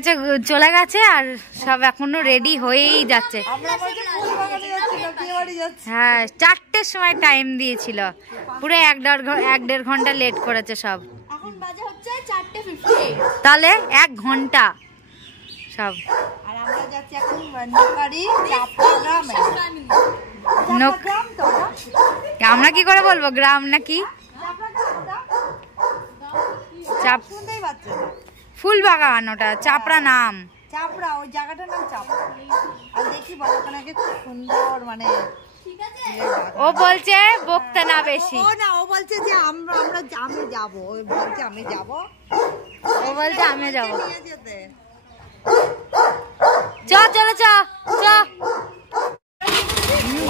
গেছে, চলে গেছে, আর সব এখনো রেডি হয়েই যাচ্ছে। হ্যাঁ, 4টের সময় টাইম দিয়েছিল, পুরো 1-1.5 ঘন্টা লেট করেছে সব। এখন বাজে হচ্ছে 4:58, তাহলে 1 ঘন্টা সব। আর আমরা যাচ্ছি এখন নোকারি চাপড়া গ্রামে। আমরা কি করে বলবো গ্রাম নাকি? চাপ ফুলবাগান, ওটা চাপড়া নাম। চাপড়া, ওই জায়গাটার নাম চাপড়া। আর দেখি বাগানটা খুব সুন্দর, মানে ও বলছে বকতে না বেশি। ও না, ও বলছে যে আমি যাবো, ও বলছে আমি যাবো, ও বলছে আমি যাবো। নিয়ে যেতে। চলো চ।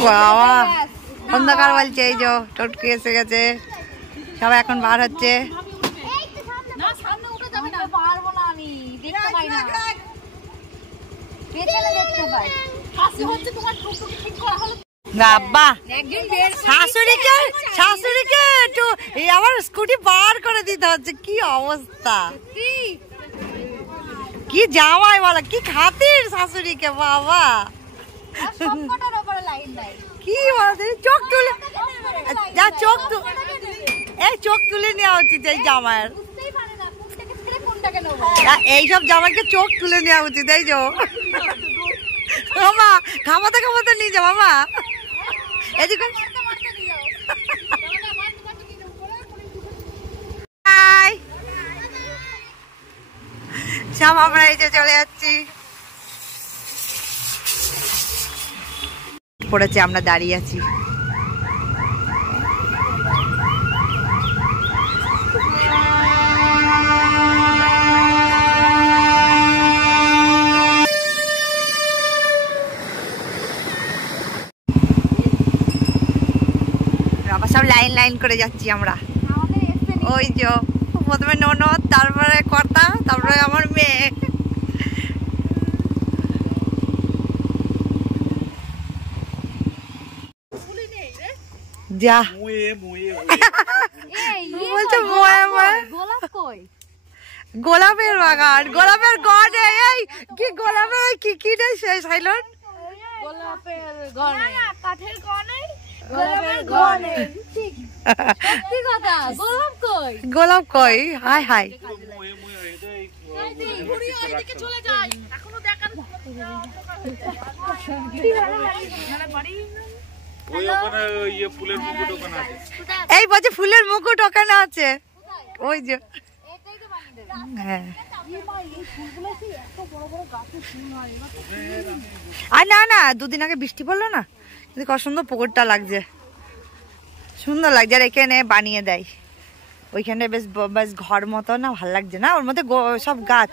বাবা অন্ধকার বলছে, এই যে টটকি এসে গেছে, সবাই এখন বার হচ্ছে। বাবা শাশুড়িকে একটু আমার স্কুটি বার করে দিতে হচ্ছে। কি অবস্থা, কি জামাই বলা, কি খাতির শাশুড়িকে। বাবা কি বলতে, চোখ তুলে যা, চোখ তুলে নেওয়া উচিত এই জামাইয়ের। এইসব জামাইকে চোখ তুলে নেওয়া উচিত। এই যে মামা খামাতে নিয়ে যা মামা, এদিকে সব আমরা এই যে চলে যাচ্ছি। পড়েছে, আমরা দাঁড়িয়ে আছি। সব লাইন করে যাচ্ছি আমরা। ওই যে প্রথমে ননদ, তারপরে কর্তা, তারপরে আমার মেয়ে। যা বলছে গোলাপের বাগান, গোলাপের গড়। এই কি গোলাপের কি রে সাইলন? গোলাপের গনে, কাঠের গনে, গোলাপের গনে। ঠিক সত্যি কথা, গোলাপ কই? গোলাপ কই? হাই হাই, ওইদিকে চলে যাই, এখনো দেখার। এই বলছে ফুলের মুকুট ওখানে আছে, ওই যে। হ্যাঁ, আর না 2 দিন আগে বৃষ্টি পড়লো না, কিন্তু কত সুন্দর পুকুরটা লাগছে, সুন্দর লাগছে। আর এখানে বানিয়ে দেয়, ওইখানে বেশ ঘর মতো না, ভাল লাগছে না? ওর মধ্যে সব গাছ।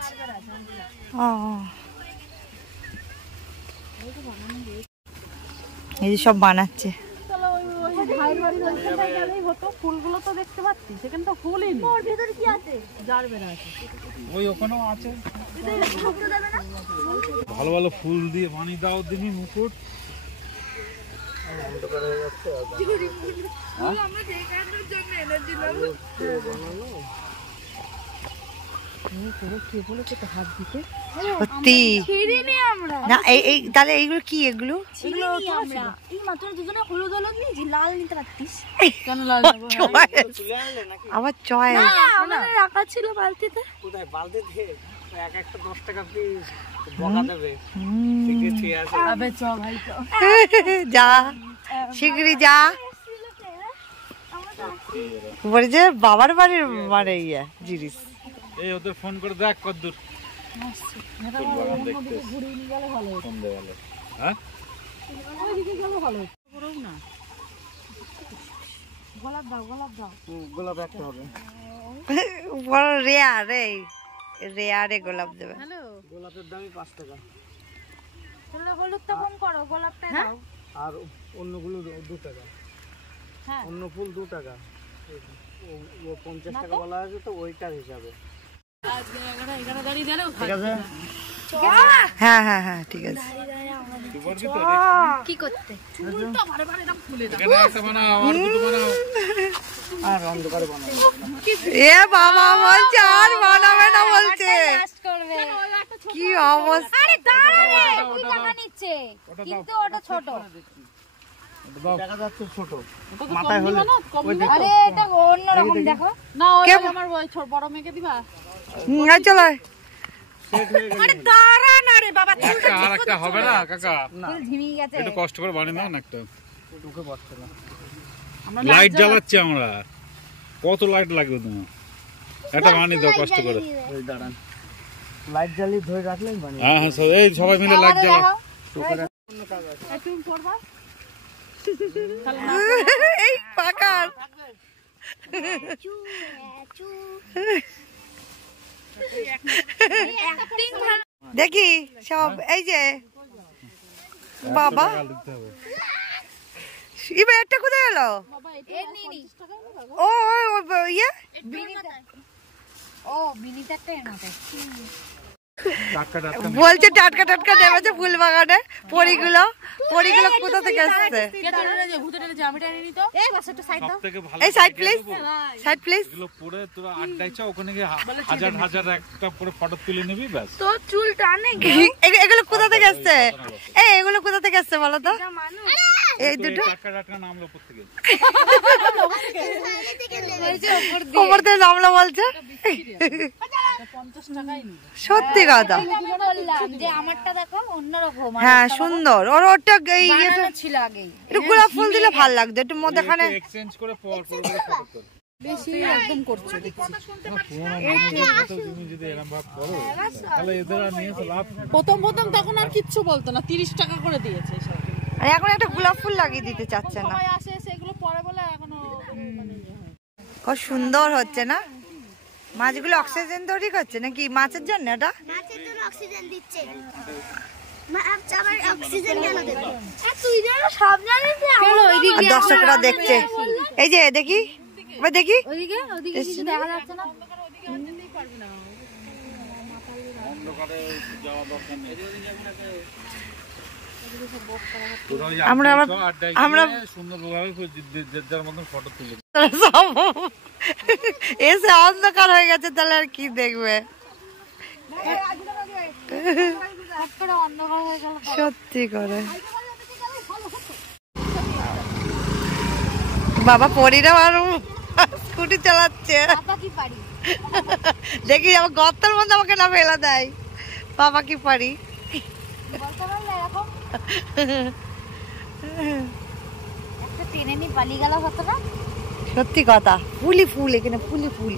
এই যে সব বানাচ্ছে। ফুলগুলো তো দেখতে পাচ্ছি, সেখানে তো ফুলই নেই। ওর ভিতরে কি আছে? জারবেরা আছে, ওই ওখানেও আছে। ভালো ভালো ফুল দিয়ে বানিয়ে দাও দিনি মুকুট। সত্যি না, এই তাহলে এইগুলো কি? এগুলো আবার চয়েস রাখা ছিল বালতিতে। যা শিগগিরি যা। বলছে বাবার বাড়ির মানে ইয়ে জিনিস। এই ওদের ফোন করে দেখ কতদূর বড় রেয়ারে গোলাপ দেবে। গোলাপের দামই 5 টাকা। হলুদটা কম করো, গোলাপটা দাও। আর অন্যগুলো 2 টাকা। হ্যাঁ, অন্য ফুল 2 টাকা। ও 50 টাকা বলা আছে, তো ওইটার হিসাবে। হ্যাঁ হ্যাঁ হ্যাঁ, ঠিক আছে। কি করতে? আর অন্ধকারে বানাবো। এ বাবা বলছে আর বানাবে না, বলছে কি অবস্থা! আরে দাঁড়া রে, কি টাকা নিচ্ছে? কিন্তু ওটা ছোট। দেখা যাচ্ছে ছোট ওটা তো মাথায় কম হলে দিবা না, কম দিবা? আরে এটা অন্যরকম দেখো। না ওই কেমন? আমার ওই বড় মেয়েকে দিবা। চলো আরে দাঁড়া না রে বাবা, একটা আর একটা হবে না কাকা, চুল ঝিমিয়ে গেছে। একটু কষ্ট করে বানিয়ে দাও না একটা। ঢুকে পড়ছে না আমরা লাইট জ্বালাচ্ছি আমরা, কত লাইট লাগবে তোমার? একটা বানিয়ে দাও কষ্ট করে। ওই দাঁড়ান লাইট জ্বালিয়ে ধরে রাখলেই বানিয়ে হ্যাঁ হ্যাঁ এই সবাই মিলে লাইট জ্বালা। তুমি করবা। এই পাকার দেখি সব এই যে বাবা এবার একটা কোথায় গেল? ও ইয়ে ও বিনিটা একটা এর মতো। টাটকা টাটকা বলছে টাটকা টাটকা নেমেছে ফুল বাগানে। পরিগুলো কোথা থেকে আসছে? কে টানে যে ভূতে টানে যে আমি টানি নি তো। এই বাস একটু সাইড দাও। সবথেকে ভালো এই সাইড প্লিজ, সাইড প্লিজ। এগুলো পরে তোরা আড্ডায় চা, ওখানে গিয়ে হাজার হাজার একটা করে ফটো তুলে নিবি ব্যাস। তো চুল টানে এগুলো কোথা থেকে আসছে? এই এগুলো কোথা থেকে আসছে বলো তো? এই দুটো টাটকা টাটকা নামলো উপর থেকে। ওপর থেকে নামলো বলছে। 50 টাকাই নি। সত্যি কথা। বললাম যে আমারটা দেখো অন্যরকম। হ্যাঁ সুন্দর। ওরটা বানানো ছিল আগে। একটু গোলাপ ফুল দিলে ভালো লাগতো, একটু মধ্যখানে। এক্সচেঞ্জ করে পর পর করে ফটো কর। বেশি একদম করছো দেখছি। তুমি যদি এরকম ভাব করো তাহলে এদের আর নিয়ে লাভ নেই। প্রথম তখন আর কিচ্ছু বলতো না, 30 টাকা করে দিয়েছে সব। আর এখন একটা গোলাপ ফুল লাগিয়ে দিতে চাচ্ছে না। সবাই আসে সেগুলো পরে বলে এখনো মানে ইয়ে হয়। কত সুন্দর হচ্ছে না? মাছগুলো অক্সিজেন তৈরি করছে নাকি মাছের জন্য? এটা মাছের জন্য অক্সিজেন দিচ্ছে। মাছ আবার অক্সিজেন কেন দেবে? তুই যেন সব জানিস যে চলো ওইদিকে। আর দর্শকরা দেখছে। এই যে দেখি, এবার দেখি। ওইদিকে কিছু দেখা যাচ্ছে না। অন্ধকারে যাওয়া দরকার নেই। আমরা সুন্দরভাবে যার মতন ফটো তুলে এসে অন্ধকার হয়ে গেছে, তাহলে আর কি দেখবে? সত্যি করে বাবা পরিরা আর স্কুটি চালাচ্ছে। দেখি আমার গর্তের মধ্যে আমাকে না ফেলা দেয়। বাবা কি পারি। সত্যি কথা, ফুল এখানে ফুল।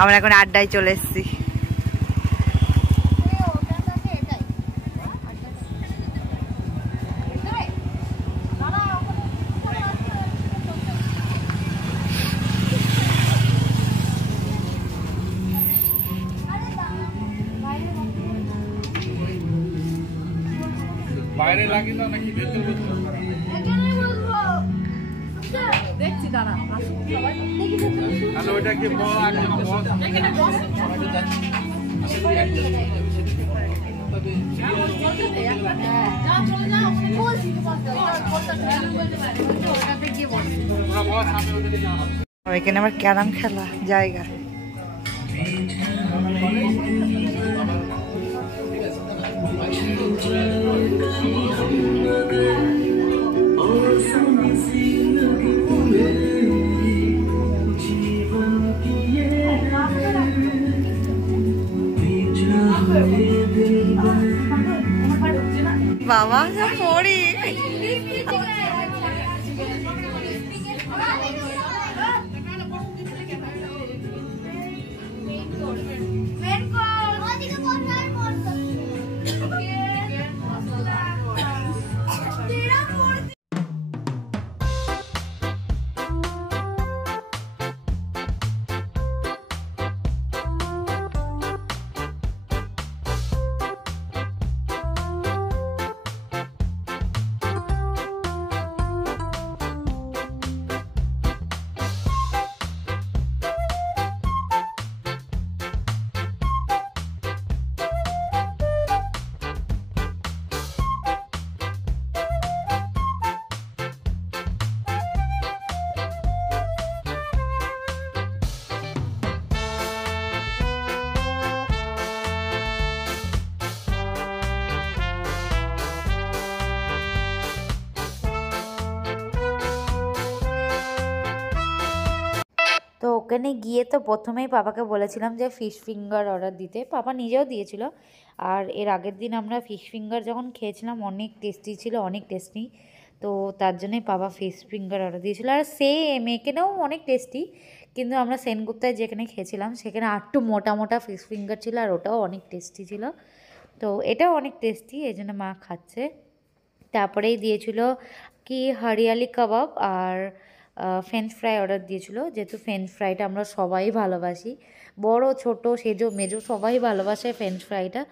আমরা এখন আড্ডায় চলে এসেছি। বাইরে লাগিয়ে দাও নাকি ভেতর ভেতর? দেখছি দাঁড়া আসুক সবাই। তাহলে ওইটা কি বল একজন বল। এখানে আবার ক্যারাম খেলা জায়গা। বাবা যা পড়ি। এখানে গিয়ে তো প্রথমেই পাপাকে বলেছিলাম যে ফিশ ফিঙ্গার অর্ডার দিতে, পাপা নিজেও দিয়েছিল। আর এর আগের দিন আমরা ফিশ ফিঙ্গার যখন খেয়েছিলাম অনেক টেস্টি ছিল, অনেক টেস্টি, তো তার জন্যই পাপা ফিশ ফিঙ্গার অর্ডার দিয়েছিল। আর সেম এখানেও অনেক টেস্টি, কিন্তু আমরা সেনগুপ্তায় যেখানে খেয়েছিলাম সেখানে একটু মোটা মোটা ফিশ ফিঙ্গার ছিল, আর ওটাও অনেক টেস্টি ছিল। তো এটাও অনেক টেস্টি, এই জন্য মা খাচ্ছে। তারপরেই দিয়েছিল কি হরিয়ালি কাবাব আর ফ্রেঞ্চ ফ্রাই অর্ডার দিয়েছিল, যেহেতু ফ্রেঞ্চ ফ্রাইটা আমরা সবাই ভালোবাসি, বড় ছোট সেজো মেজো সবাই ভালোবাসে ফ্রেঞ্চ ফ্রাইটা।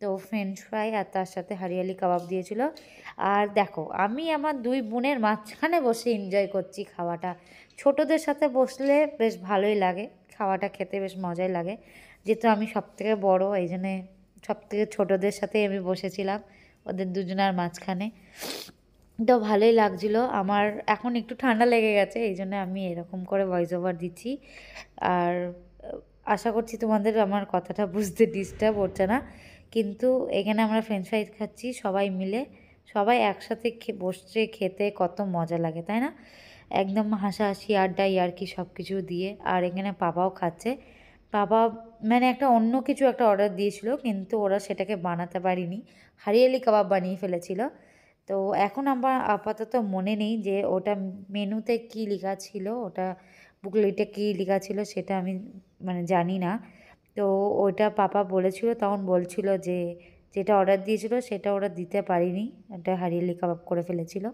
তো ফ্রেঞ্চ ফ্রাই আর তার সাথে হরিয়ালি কাবাব দিয়েছিল। আর দেখো আমি আমার দুই বোনের মাঝখানে বসে এনজয় করছি খাওয়াটা। ছোটদের সাথে বসলে বেশ ভালোই লাগে, খাওয়াটা খেতে বেশ মজাই লাগে, যেহেতু আমি সবথেকে বড়, এই জন্যে সবথেকে ছোটদের সাথেই আমি বসেছিলাম ওদের দুজনের মাঝখানে। তো ভালোই লাগছিল আমার। এখন একটু ঠান্ডা লেগে গেছে, এই জন্য আমি এরকম করে ভয়েস ওভার দিচ্ছি। আর আশা করছি তোমাদের আমার কথাটা বুঝতে ডিস্টার্ব হচ্ছে না। কিন্তু এখানে আমরা ফ্রেঞ্চ ফ্রাই খাচ্ছি সবাই মিলে, সবাই একসাথে বসে খেতে কত মজা লাগে, তাই না? একদম হাসাহাসি আড্ডা ইয়ার্কি সব কিছু দিয়ে। আর এখানে পাপাও খাচ্ছে। পাপা মানে একটা অন্য কিছু একটা অর্ডার দিয়েছিল, কিন্তু ওরা সেটাকে বানাতে পারিনি, হরিয়ালি কাবাব বানিয়ে ফেলেছিল। তো এখন আমার আপাতত মনে নেই যে ওটা মেনুতে কি লেখা ছিল, ওটা বুকলেটে কি লেখা ছিল সেটা আমি মানে জানি না। তো ওটা পাপা বলেছিল, তখন বলছিল যে যেটা অর্ডার দিয়েছিল সেটা ওরা দিতে পারিনি, এটা হরিয়ালি কাবাব করে ফেলেছিল।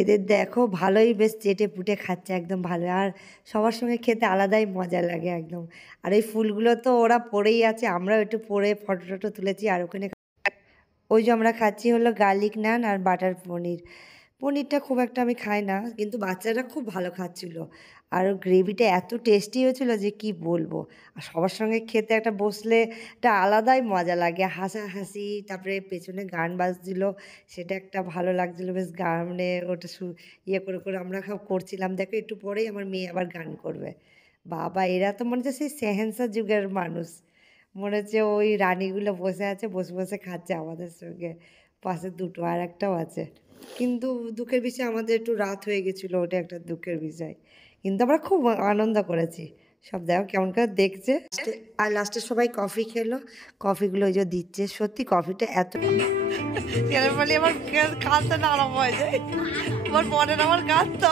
এদের দেখো ভালোই বেশ চেটে পুটে খাচ্ছে, একদম ভালো। আর সবার সঙ্গে খেতে আলাদাই মজা লাগে একদম। আর এই ফুলগুলো তো ওরা পরেই আছে, আমরাও একটু পরে ফটো টটো তুলেছি। আর ওখানে ওই যে আমরা খাচ্ছি হলো গার্লিক নান আর বাটার পনির। পনিরটা খুব একটা আমি খাই না, কিন্তু বাচ্চারা খুব ভালো খাচ্ছিল। আর গ্রেভিটা এত টেস্টি হয়েছিল যে কি বলবো। আর সবার সঙ্গে খেতে একটা বসলে একটা আলাদাই মজা লাগে, হাসাহাসি, তারপরে পেছনে গান বাজছিল, সেটা একটা ভালো লাগছিলো বেশ। গানে ওটা ইয়ে করে করে আমরা সব করছিলাম। দেখো একটু পরেই আমার মেয়ে আবার গান করবে। বাবা এরা তো মনে হচ্ছে সেই সেহেন্সা যুগের মানুষ, মনে হচ্ছে ওই রানীগুলো বসে আছে, বসে বসে খাচ্ছে আমাদের সঙ্গে। পাশে দুটো আর একটাও আছে, কিন্তু দুঃখের বিষয় আমাদের একটু রাত হয়ে গেছিলো, ওটা একটা দুঃখের বিষয়। কিন্তু আমরা খুব আনন্দ করেছি। সব দেখো কেমন করে দেখছে। আর লাস্টে সবাই কফি খেলো, কফিগুলো ওই যে দিচ্ছে। সত্যি কফিটা এত বলি আমার কাঁদতে না আরম্ভ হয়ে যায়, আমার মনের আমার কাঁদতো।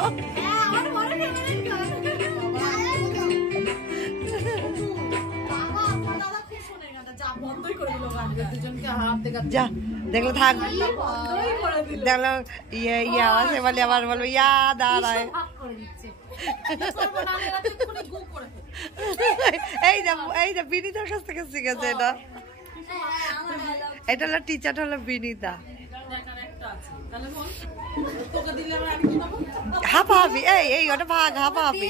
যা দেখলো থাক, দেখলো ইয়ে ইয়ে আওয়াজ বলে আবার বলবো ইয়া দাঁড়ায়। এই যে বিনীতার কাছ থেকে শিখেছে এটা, এটা হলো টিচার হলো বিনীতা। হাঁপাহাপি এই ওটা ভাগ হাঁপাহাপি।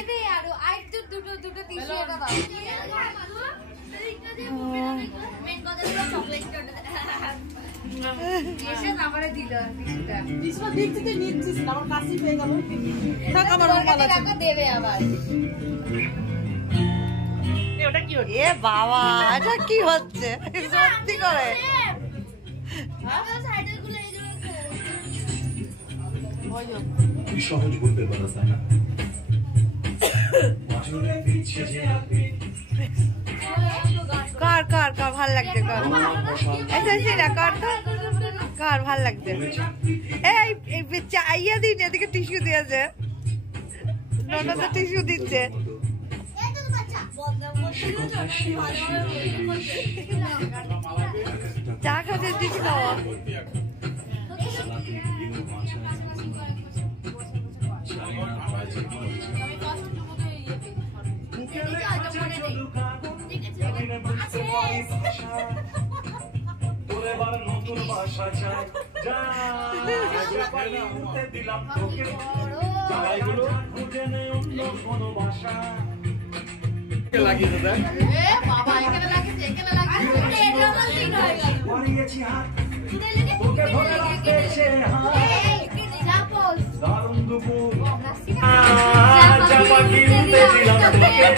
এ বাবা এটা কি হচ্ছে সত্যি করে? সহজ বলতে পারো তাই না? কর কর কর ভাল লাগছে, কর কর তো, কর ভাল লাগছে। এই চাইয়া দিন, এদিকে টিস্যু দিয়েছে, ননদা টিস্যু দিচ্ছে। চা খাচ্ছে, টিস্যু খাওয়া। নতুন ভাষা চাই দিলাম তোকে, অন্য কোনো ভাষা লাগিয়ে দেয়। দারুণ দুপুর জামা কিনতে দিলাম তোকে।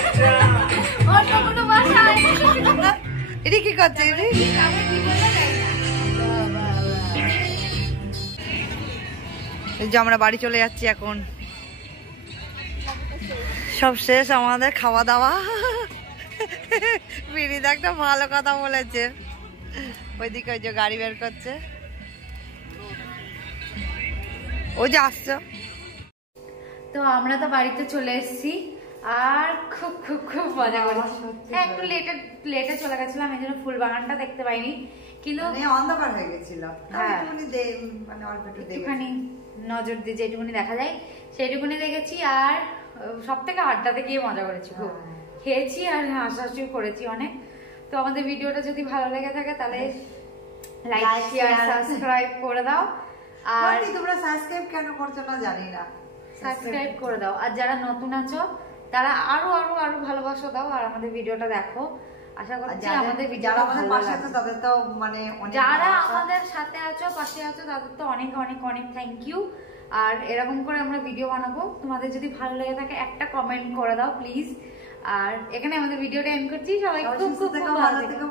এটা কি করছে? যে আমরা বাড়ি চলে যাচ্ছি এখন। সব শেষ আমাদের খাওয়া দাওয়া। বিনিদা একটা ভালো কথা বলেছে, ওইদিকে ওই যে গাড়ি বের করছে, ওই যে আসছো। তো আমরা তো বাড়িতে চলে এসেছি আর খুব খুব খুব মজা করেছি। একটু লেটে চলে গেছিলাম, এই জন্য ফুল বাগানটা দেখতে পাইনি, কিন্তু অন্ধকার হয়ে গেছিল। হ্যাঁ, মানে অল্প একটু একটুখানি নজর দিয়ে যেটুকুনি দেখা যায় সেইটুকুনি দেখেছি। আর সব থেকে আড্ডাতে গিয়ে মজা করেছি, খুব খেয়েছি আর হাসাহাসি করেছি অনেক। তো আমাদের ভিডিওটা যদি ভালো লেগে থাকে তাহলে লাইক শেয়ার সাবস্ক্রাইব করে দাও। আর তোমরা সাবস্ক্রাইব কেন করছো না জানি না, সাবস্ক্রাইব করে দাও। আর যারা নতুন আছো তারা আরো আরো আরো ভালোবাসা দাও আর আমাদের ভিডিওটা দেখো। আশা করছি আমাদের ভিডিওটা ভালো লাগবে। তাদের তো মানে যারা আমাদের সাথে আছো, পাশে আছো, তাদের তো অনেক অনেক অনেক থ্যাংক ইউ। আর এরকম করে আমরা ভিডিও বানাবো, তোমাদের যদি ভালো লেগে থাকে একটা কমেন্ট করে দাও প্লিজ। আর এখানে আমাদের ভিডিওটা এন্ড করছি। সবাই খুব খুব ভালো থেকো।